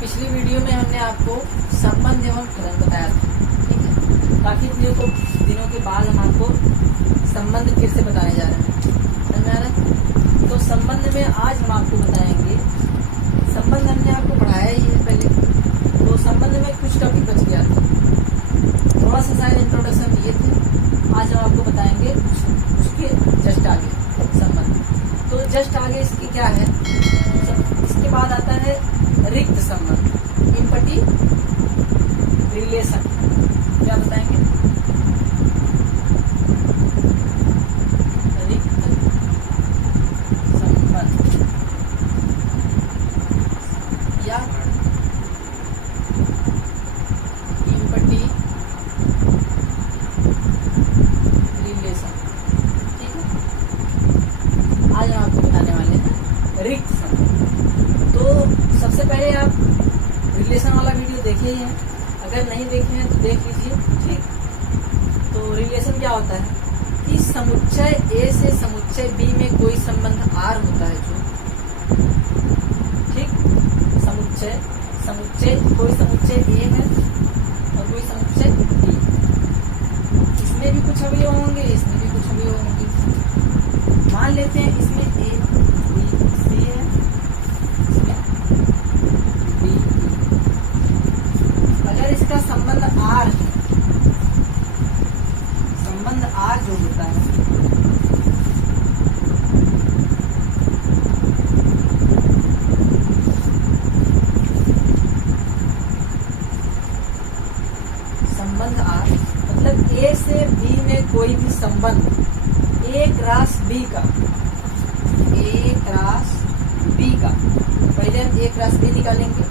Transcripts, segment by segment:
पिछली वीडियो में हमने आपको संबंध एवं फलन बताया था, ठीक है। काफी दिनों के बाद हम आपको संबंध फिर से बताने जा रहे हैं, समझ आ रहा है। तो संबंध में आज हम आपको बताएंगे, संबंध हमने आपको पढ़ाया ही है पहले, तो संबंध में कुछ टॉपिक बच गया था, थोड़ा सा शायद इंट्रोडक्शन दिए थे। आज हम आपको बताएंगे उसके जस्ट आगे संबंध। तो जस्ट आगे इसकी क्या है, इसके बाद आता है रिक्त संबंध, इम्पटी रिलेशन। क्या बताएंगे? रिक्त संबंध या इम्पटी रिलेशन, ठीक है। आज हम आपको बताने वाले हैं रिक्त संबंध। तो सबसे पहले आप रिलेशन वाला वीडियो देखे ही हैं, अगर नहीं देखे हैं तो देख लीजिए, ठीक। तो रिलेशन क्या होता है कि समुच्चय ए से समुच्चय बी में कोई संबंध आर होता है जो, ठीक। समुच्चय कोई समुच्चय ए है और कोई समुच्चय बी, इसमें भी कुछ अवयव होंगे, इसमें भी कुछ अवयव होंगे। मान लेते हैं इसमें ए बी सी है, इसमें बी। अगर इसका संबंध आर है, संबंध आर जो होता है, संबंध आर मतलब ए से बी में कोई भी संबंध ए क्रॉस बी का, ए क्रॉस बी का, पहले हम ए क्रॉस बी निकालेंगे।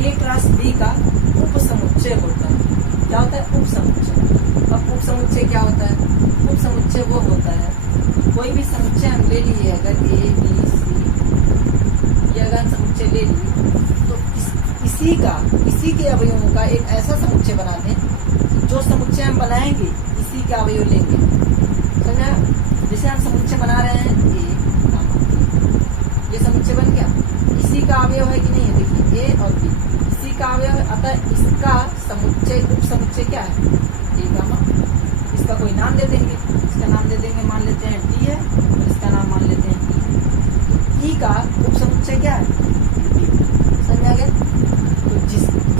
ए क्रॉस बी का उप समुच्चय होता है। क्या होता है? उप समुच्चय। अब उप समुच्चय क्या होता है? उप समुच्चय वो होता है, कोई भी समुच्चय हम ले लिए, अगर ए बी सी ये अगर समुच्चय ले लिए तो इसी के अवयवों का एक ऐसा समुच्चय बना दें, जो समुच्चय हम बनाएंगे इसी के अवयव लेंगे, समझा? जैसे हम समुच्चय बना रहे हैं ए, ये समुच्चय बन गया, इसी का अवयव है कि नहीं है? देखिए ए और बी इसी का अवयव है, अतः इसका समुच्चय उप समुच्चय क्या है? ए गामा। इसका कोई नाम दे देंगे, इसका नाम दे देंगे, मान लेते हैं डी है और इसका नाम मान लेते हैं ई। ई का उप समुच्चय क्या है? बी। समझ आ गया? तो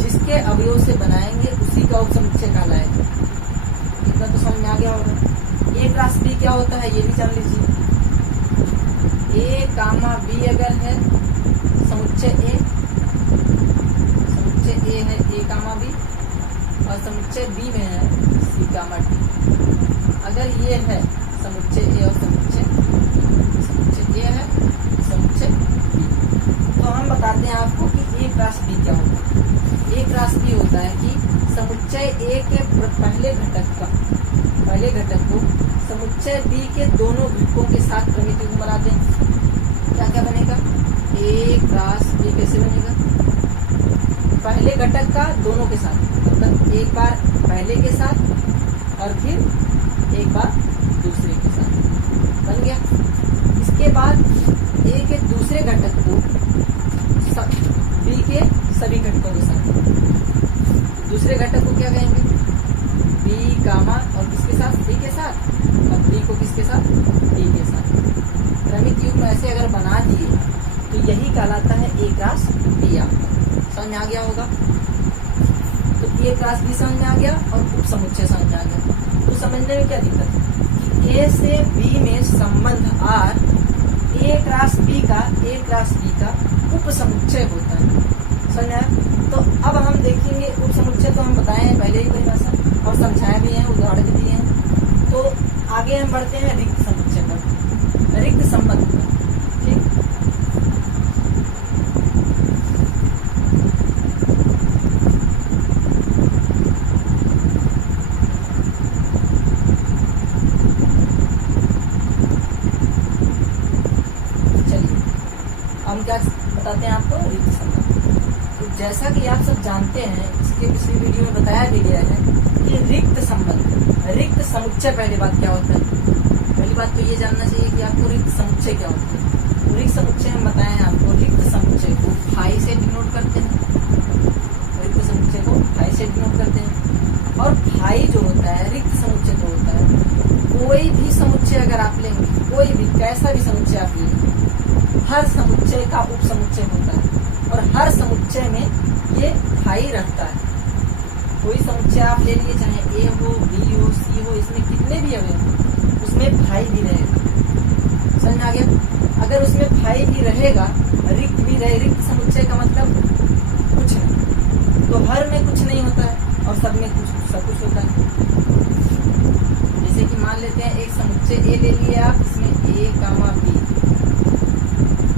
जिसके अवयव से बनाएंगे उसी का उप समुच्चय कहलाएगा। इतना तो समझ में आ गया होगा। ए क्रॉस बी क्या होता है ये भी जान लीजिए। ए कामा बी अगर है समुच्चय ए, समुच्चय ए है ए कामा बी और समुच्चय बी में है सी कामा डी। अगर ये है समुच्चय ए और समुच्चय ए है समुच्चय बी, तो हम बताते हैं आपको कि ए क्रॉस बी क्या होता है। ए क्रॉस बी होता है कि समुच्चय ए के पहले घटक को समुच्चय बी के दोनों घटकों के साथ क्रमित युग्म बना दें। क्या क्या बनेगा? ए क्रॉस बी कैसे बनेगा? पहले घटक का दोनों के साथ, मतलब एक बार पहले के साथ और फिर एक बार दूसरे के साथ बन गया। इसके बाद ए के दूसरे घटक को बी के सभी घटकों के साथ, दूसरे घटक को क्या कहेंगे? बी गामा और किसके साथ? बी के साथ, और बी को किसके साथ? डी के साथ। क्रमिक युग्म ऐसे अगर बना दिए तो यही कहलाता है ए क्रॉस बी। आपको समझ में आ गया होगा। तो ए क्रॉस बी समझ में आ गया और उप समुच्चय समझ में आ गया। तो समझने में क्या दिक्कत है कि ए से बी में संबंध आर ए क्रॉस बी का उप समुच्चय होता है, समझ आया? तो अब हम देखेंगे उप समुच्चय, तो हम बताए हैं पहले ही परिभाषा और समझाए भी हैं, उदाहरण भी दिए हैं। तो आगे हम बढ़ते हैं रिक्त समुच्चय पर, रिक्त संबंध पर, ठीक। चलिए हम क्या बताते हैं आपको? रिक्त संबंध। तो जैसा कि आप सब जानते हैं, इसके पिछली वीडियो में बताया भी गया है कि रिक्त संबंध, रिक्त समुच्चय पहली बात क्या होता है? पहली बात तो ये जानना चाहिए कि आपको रिक्त समुच्चय क्या होता है। रिक्त समुच्चय हम बताएं आपको, रिक्त समुच्चय को फाई से डिनोट करते हैं। समुच्चय में ये फाई रखता है। कोई समुच्चय आप ले लीजिए, चाहे ए हो, बी हो, सी हो, इसमें कितने भी अवयव उसमें फाई भी रहेगा। समझ में आ गया? अगर उसमें फाई भी रहेगा, रिक्त भी रहे, रिक्त समुच्चय का मतलब कुछ नहीं, तो हर में कुछ नहीं होता है और सब में सब कुछ होता है। जैसे कि मान लेते हैं एक समुच्चय ए ले लिए आप, इसमें ए कामा बी,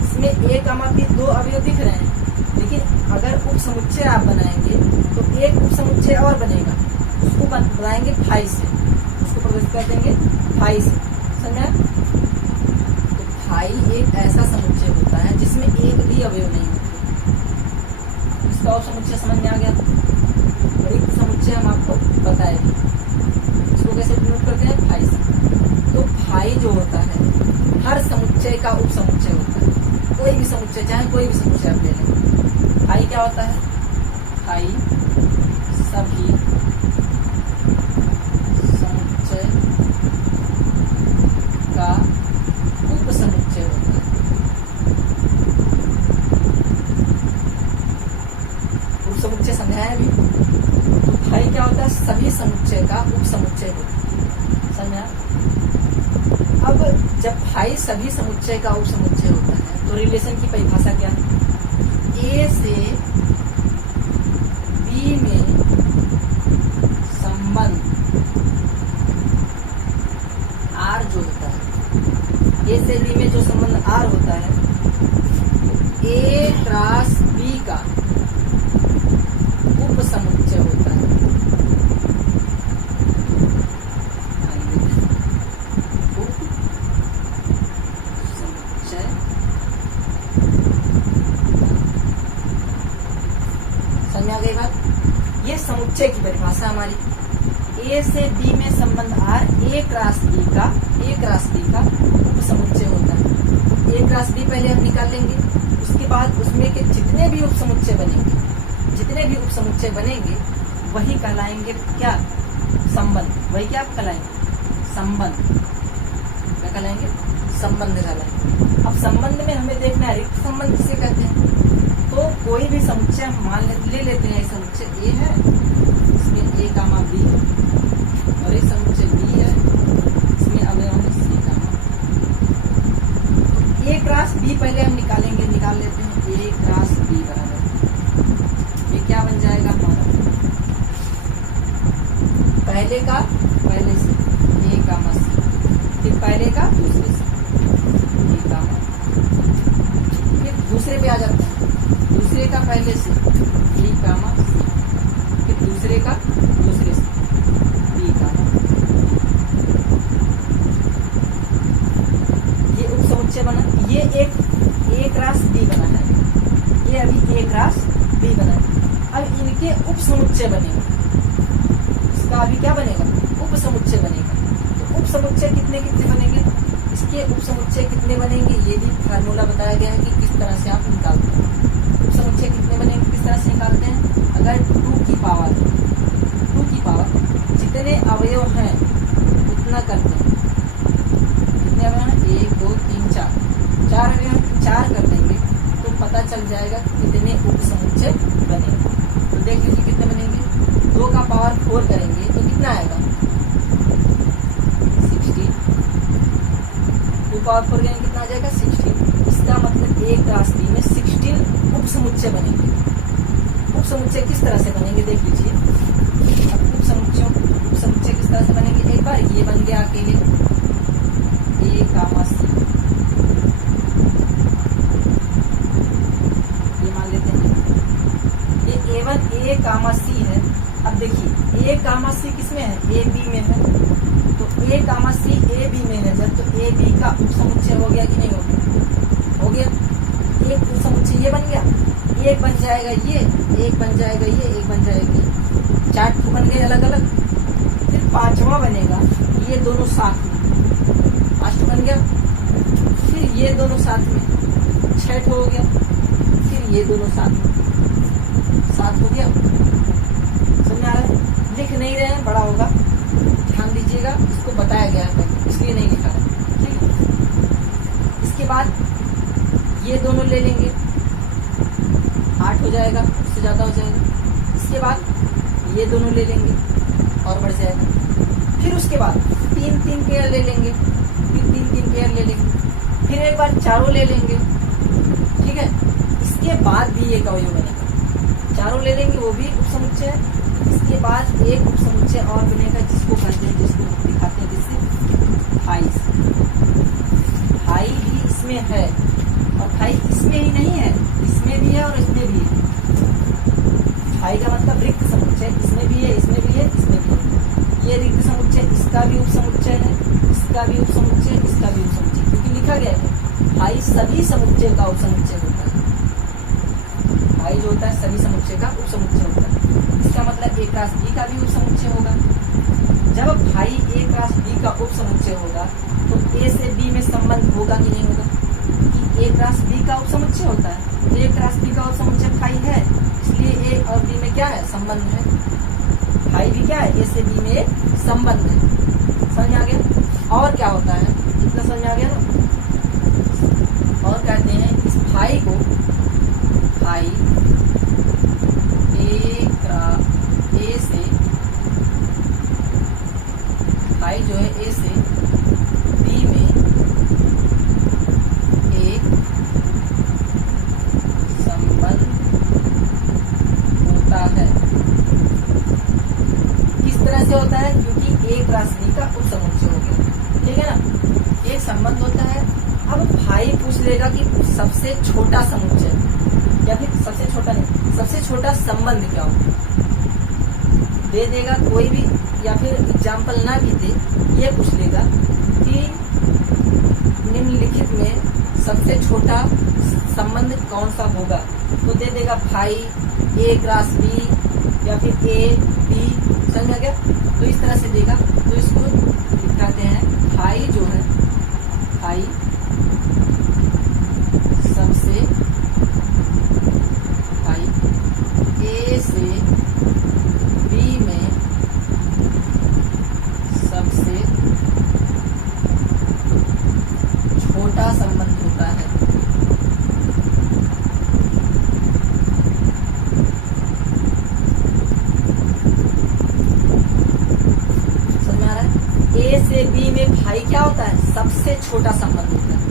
इसमें ए कामा बी दो अवयव दिख रहे हैं, लेकिन अगर उप समुच्चय आप बनाएंगे तो एक उप समुच्चय और बनेगा, उसको बनाएंगे फाई से, उसको प्रदर्शित कर देंगे फाई से। समझा? तो फाई एक ऐसा समुच्चय होता है जिसमें एक भी अवयव नहीं होते। इसका उप समुच्चय समझ में आ गया? रिक्त समुच्चय हम आपको बताएंगे, इसको कैसे प्रयोग करते हैं, फाई से। तो फाई जो होता है हर समुच्चय का उप समुच्चय होता है। कोई भी समुच्चय, चाहे कोई भी समुच्चय आप ले लें, फाई क्या होता है, फाई सभी समुच्चय का उप समुच्चय होता है। उप समुच्चय समझाया अभी? तो फाई क्या होता है, सभी समुच्चय का उप समुच्चय होता है। समझा? अब जब फाई सभी समुच्चय का उप समुच्चय होता है तो रिलेशन की परिभाषा क्या है, ए से बी में संबंध आर जो होता है, ए से बी में जो संबंध आर होता है, ए क्रॉस बी का उप समुच्चय होता है। ये समुच्चय की परिभाषा हमारी, ए से बी में संबंध आर ए क्रॉस बी का उप समुच्चय होता है। ए क्रॉस बी पहले हम निकाल लेंगे, उसके बाद उसमें के जितने भी उप समुच्चय बनेंगे वही कहलाएंगे क्या, संबंध। वही क्या कहलाएंगे, संबंध। क्या कहलाएंगे, संबंध कहलाएंगे। अब संबंध में हमें देखना है रिक्त संबंध किसे कहते हैं। तो कोई भी समुच्चय हम मान ले लेते हैं, समुच्चय ए है, इसमें ए कामा बी है, और एक समुच्चय बी है, इसमें अवयव है सी कामा। तो ए क्रॉस बी पहले हम निकाल लेते हैं, ए क्रॉस बी बराबर ये क्या बन जाएगा हमारा, पहले का पहले से ए कामा सी, फिर पहले का दूसरे से ए कामा, फिर दूसरे पे आ जाते हैं, दूसरे का पहले से बी कामा सी, फिर दूसरे का दूसरे से बी कामा। ये उप समुच्चय बना, ये एक ए क्रॉस बी बना है, ये अभी ए क्रॉस बी बना है। अब इनके उप समुच्चय बनेगा, इसका अभी क्या बनेगा, उप समुच्चय बनेगा। तो उप समुच्चय कितने कितने बनेंगे, इसके उप समुच्चय कितने बनेंगे ये भी फार्मूला बताया गया है कि किस तरह से आप निकालते हैं। उप समुच्चय कितने बनेंगे, किस तरह से निकालते हैं, अगर 2 की पावर जितने अवयव हैं उतना करते हैं, कितने अवयव हैं, 1 2 3 4, 4 अवयव 4 कर देंगे तो पता चल जाएगा कितने उप समुच्चय बनेंगे। तो देख लीजिए कितने बनेंगे, 2 का पावर 4 करेंगे तो कितना आएगा, 16। 2 पावर 4 करेंगे कितना आ जाएगा, 16। इसका मतलब ए क्रॉस बी में 16 उप समुच्चय बनेंगे। उप समुच्चय किस तरह से बनेंगे देख लीजिए। अब उप समुच्चय किस तरह से बनेंगे, एक बार ये बन गया अकेले ए कामा सी, ये मान लेते हैं ये A1 ए कामा सी है। अब देखिए ए कामा सी किसमें है, ए बी में है, तो ए कामा सी ए बी में है जब, तो ए बी का उप समुच्चय हो गया कि नहीं हो गया, एक उप समुच्चय ये बन गया, एक बन जाएगा ये, एक बन जाएगा ये, एक बन जाएगा ये, 4 बन गए अलग अलग। फिर 5वां बनेगा ये दोनों साथ में, 5 बन गया, फिर ये दोनों साथ में 6 हो गया, फिर ये दोनों साथ में 7 हो गया। समझ आ रहा है, लिख नहीं रहे हैं, बड़ा होगा, ध्यान दीजिएगा, इसको बताया गया है इसलिए नहीं लिखा है, ठीक है। इसके बाद ये दोनों ले लेंगे, 8 हो जाएगा, उससे ज्यादा हो जाएगा। इसके बाद ये दोनों ले लेंगे और बढ़ जाएगा। फिर उसके बाद 3-3 पेयर ले लेंगे, फिर 3-3 पेयर ले लेंगे, फिर एक बार चारों ले लेंगे, ठीक है। इसके बाद भी एक अवयव बनेगा, चारों ले लेंगे वो भी उपसमुच्चय है। इसके बाद एक उपसमुच्चय और बनेगा जिसको कहते हैं, जिसको दिखाते हैं जिससे फाई। फाई भी इसमें है और फाई इसमें ही नहीं है, इसमें भी है और इसमें भी है। फाई का मतलब रिक्त समुच्चय, इसमें भी है, इसमें भी है, इसमें भी है। ये रिक्त समुच्चय इसका भी उपसमुच्चय है, इसका भी उपसमुच्चय, इसका भी उपसमुच्चय, क्योंकि लिखा गया है फाई सभी समुच्चय का उपसमुच्चय होता है। फाई जो होता है सभी समुच्चय का उपसमुच्चय होता है। इसका मतलब ए क्रॉस बी का भी उपसमुच्चय होगा। जब फाई ए क्रॉस बी का उपसमुच्चय होगा तो ए से बी में संबंध होगा कि नहीं होगा, कि ए क्रॉस बी का उपसमुच्चय होता है। ए क्रॉस बी का उपसमुच्चय फाई है, इसलिए ए और बी में क्या है, संबंध है। फाई भी क्या है, ए से बी में संबंध है। समझ आ गया। और क्या होता है, इतना समझ आ गया ना। और कहते हैं इस फाई को, फाई ए से, फाई जो है ए से बी में एक संबंध होता है। किस तरह से होता है, क्योंकि ए क्रॉस बी का उपसमुच्चय हो गया, ठीक है ना। एक संबंध होता है। अब फाई पूछ लेगा कि सबसे छोटा समुच्चय, या फिर सबसे छोटा नहीं, सबसे छोटा संबंध क्या हो, दे देगा कोई भी, या फिर एग्जाम्पल ना भी दे, ये पूछ लेगा कि निम्नलिखित में सबसे छोटा संबंध कौन सा होगा, तो दे देगा फाई ए क्रॉस बी या फिर ए बी। समझ गया। तो इस तरह से देगा, तो इसको कहते हैं फाई जो है, फाई सबसे, फाई ए से बी में सबसे छोटा संबंध होता है। समझ में आ रहा है। ए से बी में फाई क्या होता है, सबसे छोटा संबंध होता है।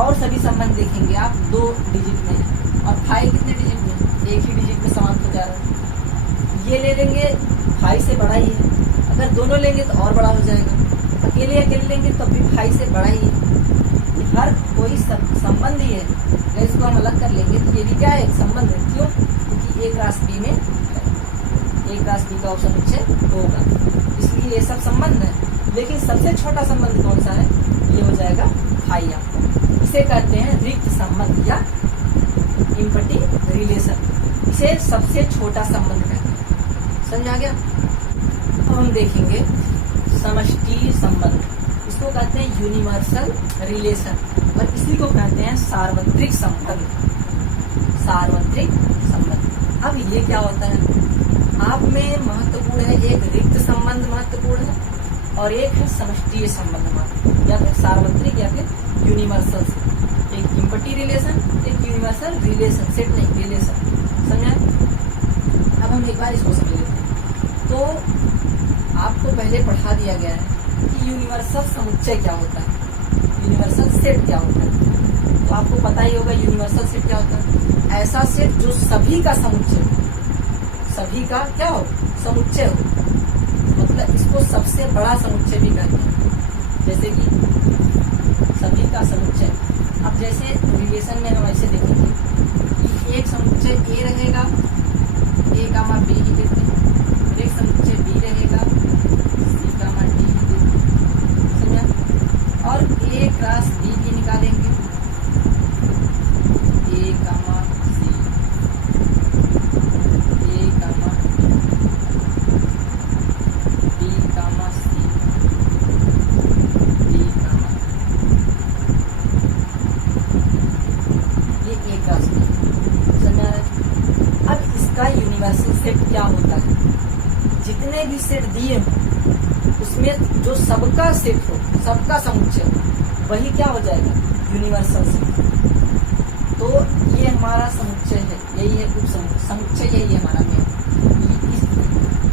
और सभी संबंध देखेंगे आप 2 डिजिट में है, और फाई कितने डिजिट में, एक ही डिजिट में समाप्त हो जा रहा है। ये ले लेंगे फाई से बड़ा ही है, अगर दोनों लेंगे तो और बड़ा हो जाएगा, अकेले अकेले लेंगे तो भी फाई से बड़ा ही है। हर कोई संबंध ही है, अगर इसको हम अलग कर लेंगे तो ये भी क्या है, एक संबंध है। क्यों, क्योंकि ए क्रॉस बी में ए क्रॉस बी का उपसमुच्चय होगा, इसलिए ये सब संबंध है। लेकिन सबसे छोटा संबंध कौन सा है, ये हो जाएगा फाई। आपको इसे कहते हैं रिक्त संबंध या इम्पटी रिलेशन, इसे सबसे छोटा संबंध कहते हैं। समझ आ गया। अब हम देखेंगे समष्टि संबंध, इसको कहते हैं यूनिवर्सल रिलेशन, और इसी को कहते हैं सार्वत्रिक संबंध। सार्वत्रिक संबंध। अब ये क्या होता है, आप में महत्वपूर्ण है, एक रिक्त संबंध महत्वपूर्ण है और एक है समष्टीय संबंध महत्वपूर्ण, या फिर सार्वत्रिक या फिर यूनिवर्सल। एक इम्पटी रिलेशन, एक यूनिवर्सल रिलेशन, सेट नहीं रिलेशन। समझा। अब हम एक बार इसको समझ लेते हैं। तो आपको पहले पढ़ा दिया गया है कि यूनिवर्सल समुच्चय क्या होता है, यूनिवर्सल सेट क्या होता है। तो आपको पता ही होगा यूनिवर्सल सेट क्या होता है, ऐसा सेट जो सभी का समुच्चय हो, सभी का क्या हो, समुच्चय हो। मतलब इसको सबसे बड़ा समुच्चय भी कहते हैं, जैसे कि सभी का समुच्चय। अब जैसे रिलेशन में हम ऐसे देखेंगे कि एक समुच्चय ए रहेगा, ए कामा बी ही देते हैं, एक समुच्चय बी रहेगा, सी कामा डी ही देते हैं। समझा। और ए क्रॉस बी भी निकालेंगे, ए कामा सी, ए कामा बी कामा सी, डी कामा, ये ए क्रॉस बी। समझ आ रहा है। अब इसका यूनिवर्सल सेट क्या होता है, जितने भी सेट दिए हों उसमें जो सबका सेट हो, सबका समुच्चय हो, वही क्या हो जाएगा, यूनिवर्सल सेट। तो ये हमारा समुच्चय है, यही है उप समुच्चय, यही है हमारा मेन।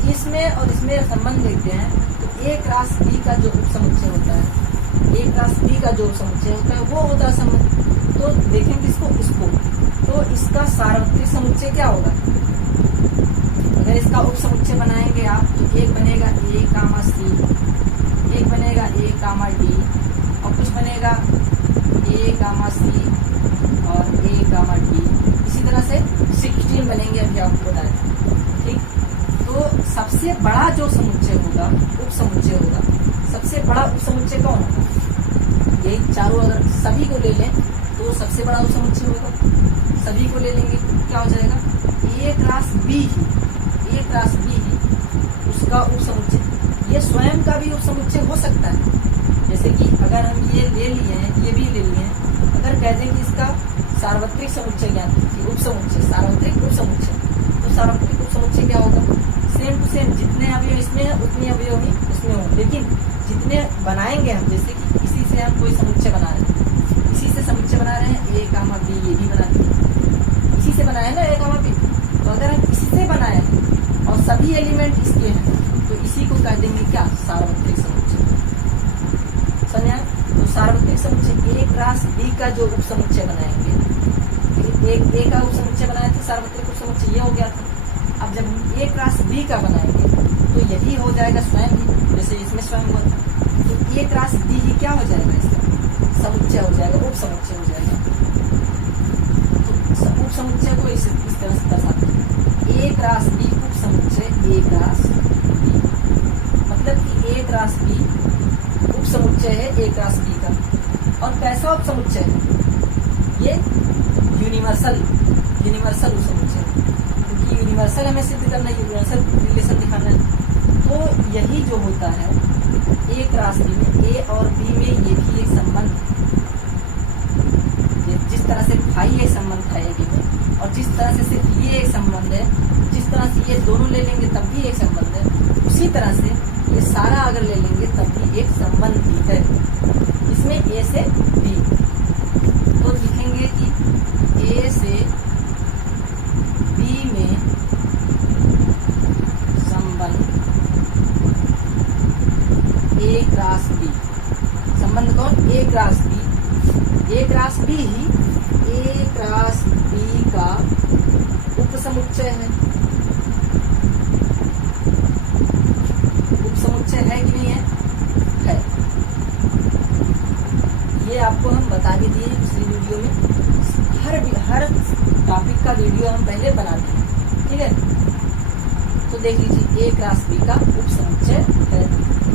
इसमें और इसमें संबंध देखते हैं तो ए क्रॉस बी का जो उप समुच्चय होता है, ए क्रॉस बी का जो उप समुच्चय होता है वो होता है संबंध। तो देखेंगे इसको, तो इसका सार्वत्रिक समुच्चय क्या होगा? अगर इसका उप समुच्चय बनाएंगे आप तो एक बनेगा ए कामा सी, एक बनेगा ए कामा डी, और कुछ बनेगा ए कामा सी और ए कामा डी। इसी तरह से 16 बनेंगे, अभी आपको बताया। ठीक, तो सबसे बड़ा जो समुच्चय होगा, उप समुच्चय होगा, सबसे बड़ा उप समुच्चय कौन होगा? यही चारों अगर सभी को ले लें तो सबसे बड़ा उप समुच्चय होगा। सभी को ले लेंगे क्या हो जाएगा? ए क्रॉस बी ही, ए क्रॉस बी ही उसका उप समुच्चय। ये स्वयं का भी उप समुच्चय हो सकता है। जैसे कि अगर हम ये ले लिए हैं, ये भी ले लिए हैं, अगर कह दें कि इसका सार्वत्रिक समुच्चय ज्ञात कीजिए, उप समुच्चय, सार्वत्रिक उप समुच्चय, तो सार्वत्रिक उप समुच्चय क्या होगा? सेम टू सेम, जितने अवयव इसमें है उतने अवयव ही इसमें होंगे, लेकिन जितने बनाएंगे हम, जैसे कि इसी से हम कोई समुच्चय बना रहे हैं, इसी से समुच्चय बना रहे हैं, ए कामा बी, ये भी बना दिए, इसी से बनाए ना ए कामा बी। तो अगर हम इसी से बनाए और सभी एलिमेंट इसके हैं तो इसी को कह देंगे क्या? सार्वत्रिक समुच्चय। समझा? तो सार्वत्रिक समुच्चय ए क्रॉस बी का जो उप समुच्चय बनाएंगे, एक ए का उप समुच्चय बनाए थे, सार्वत्रिक उप समुच्चय ये हो गया था। अब जब हम ए क्रॉस बी का बनाएंगे तो यही हो जाएगा स्वयं ही, जैसे इसमें स्वयं हुआ था। तो ए क्रॉस बी ही क्या हो जाएगा? इसका समुच्चय हो जाएगा, उप समुच्चय हो जाएगा। तो उप समुच्चय को इस तरह से दर्शाते हैं, ए क्रॉस बी उप समुच्चय ए क्रॉस बी, मतलब कि ए क्रॉस बी उप समुच्चय है ए क्रॉस बी का। और कैसा उप समुच्चय है? ये यूनिवर्सल उप समुच्चय, क्योंकि यूनिवर्सल हमें सिद्ध करना है, यूनिवर्सल रिलेशन दिखाना है। तो यही जो होता है ए क्रॉस बी में, ए और बी में ये भी एक संबंध है। जिस तरह से फाई एक संबंध था ए बी में, और जिस तरह से सिर्फ ये एक संबंध है, जिस तरह से ये दोनों ले लेंगे तब भी एक संबंध है, उसी तरह से ये सारा अगर ले लेंगे तब भी एक संबंध भी है इसमें, ए से बी। तो लिखेंगे कि ए से बी में संबंध ए क्रॉस बी। संबंध कौन? A cross B. A cross B ही ए क्रॉस बी का उप समुच्चय है। उप समुच्चय है कि नहीं है? है। ये आपको हम बता भी दिए पिछली वीडियो में। हर टॉपिक का वीडियो हम पहले बना दिए, ठीक है? तो देख लीजिए, ए क्रॉस बी का उप समुच्चय है।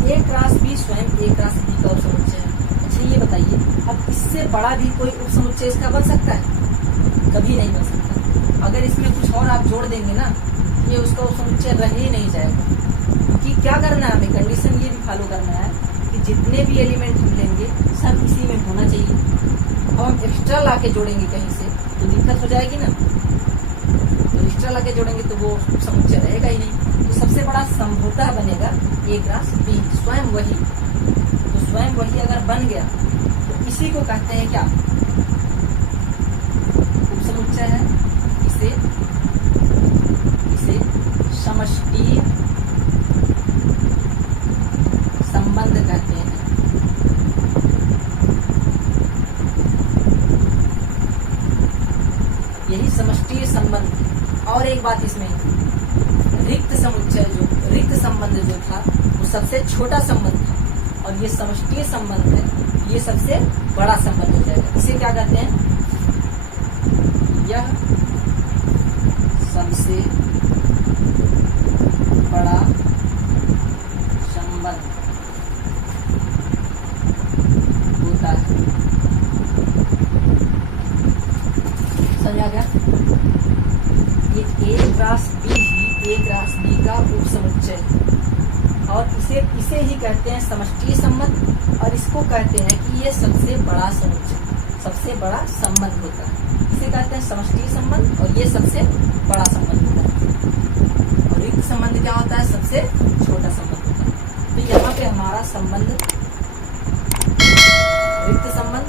ए क्रॉस बी स्वयं ए क्रॉस बी का उप समुच्चय है। अच्छा ये बताइए, अब इससे बड़ा भी कोई उप समुच्चय इसका बन सकता है? कभी नहीं बन सकता। अगर इसमें कुछ और आप जोड़ देंगे ना, ये उसका उप समुच्चय रह ही नहीं जाएगा। क्योंकि क्या करना है हमें? कंडीशन ये भी फॉलो करना है कि जितने भी एलिमेंट हम लेंगे सब इसी में होना चाहिए। अब हम एक्स्ट्रा लाके जोड़ेंगे कहीं से तो दिक्कत हो जाएगी ना। तो एक्स्ट्रा लाके जोड़ेंगे तो वो समुच्चय रहेगा ही नहीं। तो सबसे बड़ा संभवतः बनेगा ए क्रॉस बी, स्वयं वही। तो स्वयं वही अगर बन गया तो इसी को कहते हैं क्या? उप समुच्चय है। इसे समष्टि संबंध कहते हैं। यही समष्टि संबंध। और एक बात इसमें, रिक्त समुच्चय रिक्त संबंध जो था वो सबसे छोटा संबंध था, और ये समष्टि संबंध है, ये सबसे बड़ा संबंध हो जाएगा। इसे क्या कहते हैं? यह सबसे बड़ा संबंध होता है। समझा गया? ये ए क्रॉस बी ही ए क्रॉस बी का उप समुच्चय है, और इसे ही कहते हैं समष्टि संबंध, और इसको कहते हैं कि ये सबसे बड़ा समुच्चय, सबसे बड़ा संबंध होता है। इसे कहते हैं समष्टि संबंध, और ये सबसे बड़ा संबंध होता है। और रिक्त संबंध क्या होता है? सबसे छोटा संबंध होता है। तो यहाँ पे हमारा संबंध रिक्त संबंध